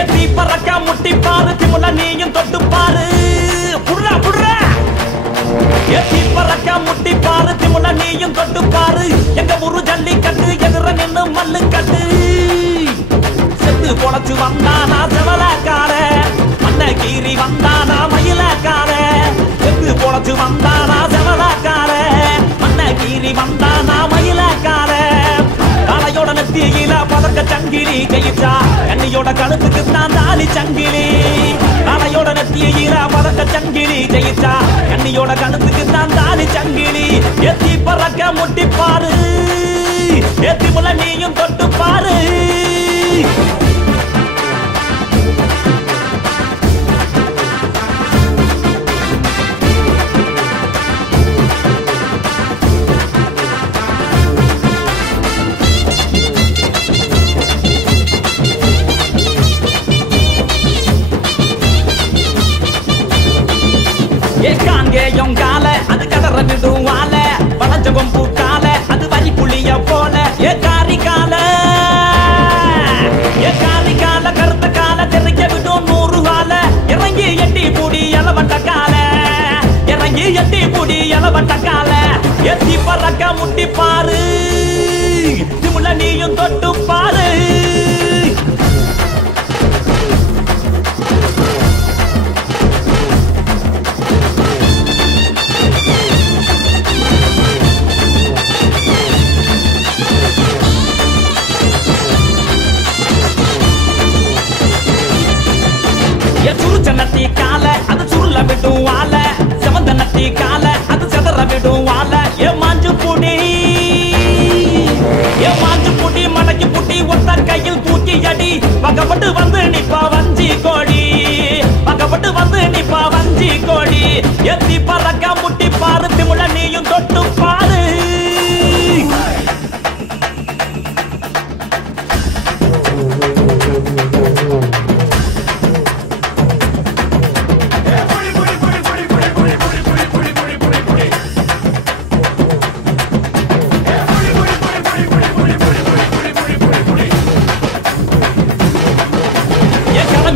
எத்தி பறக்க முட்டி பாரு திமுல நீயும் தொட்டு பாரு புடுறா புடுறா எத்தி பறக்க முட்டி பாரு திமுல நீயும் தொட்டு பாரு எங்க ஊரு ஜல்லிக்கட்டு எதிர நின்னு மல்லு கட்டு செத்து பொழைச்சு வந்தானா செவலக்கார மண்ண கீறி வந்தானா மயிலக்கார செத்து பொழைச்சு வந்தானா செவலக்கார மண்ண கீறி வந்தானா மயிலக்கார காலையோட நெத்தியில பதக்க சங்கிலி கையிட்டா கண்ணியோட கழுத்துக்கு தான் தாலி சங்கிலி காலையோட நெத்தியில பதக்க சங்கிலி கையிட்டா கண்ணியோட கழுத்துக்கு தான் தாலி சங்கிலி எத்தி பறக்க முட்டி பாரு எத்தி முல நீயும் தொட்டு பாரு காங்கேயம் கால அது கடற விடுவால வளஞ்சகம் பூக்கால அது வரி புளிய போல ஏ காரி கால கருத்த கால தெரிக்க விடும் 100 கால இறங்கி எட்டி பூடி எலவட்ட கால இறங்கி எட்டி பூடி எலவட்ட கால எத்தி பறக்க முட்டி பாரு திமுல நீயும் தொட்டு பாரு சுருச்சனத்தி கால அது சுருள விடும் வால செவந்தனத்தி கால அது செதற விடும் வால ஏ மாஞ்சு புடி மடக்கி புட்டி ஒத்த கையில் தூக்கி அடி பக்கப்பட்டு வந்து நிப்பா வஞ்சி கோடி பக்கப்பட்டு வந்து நிப்பா வஞ்சி கோடி எத்தி பறக்க முட்டி பாரு திமுல நீயும் தொட்டு பாரு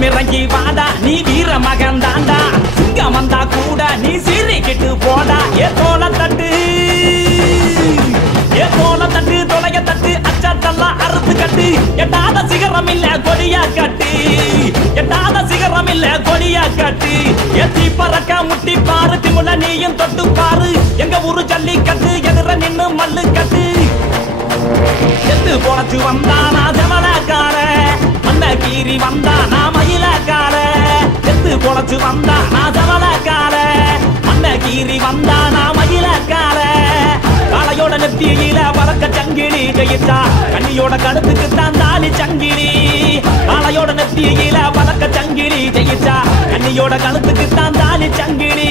இறங்கி வாடா நீ வீர மகன் தாண்டா சிங்கம் வந்தா கூட நீ சீறிக்கிட்டு போடா ஏ தோல தட்டு தொலைய தட்டு அச்சாத்தெல்லாம் அறுத்து கட்டு எட்டாத சிகரம் இல்ல கொடியா கட்டு எட்டாத சிகரம் இல்ல கொடியா கட்டு எத்தி பறக்க முட்டி பாரு திமுல நீயும் தொட்டு பாரு எங்க ஊரு ஜல்லிக்கட்டு எதிர நின்னு மல்லு கட்டு செத்து பொழைச்சு வந்தானா செவலக்கார மண்ண கீறி வந்தானா மயிலக்கார செத்து பொழைச்சு வந்தானா செவலக்கார மண்ண கீறி வந்தானா மயிலக்கார காலையோட நெத்தியில பறக்க சங்கிலி கையிட்டா கண்ணியோட கழுத்துக்கு தான் தாலி சங்கிலி காலையோட நெத்தியில பறக்க சங்கிலி கையிட்டா கண்ணியோட கழுத்துக்கு தான் தாலி சங்கிலி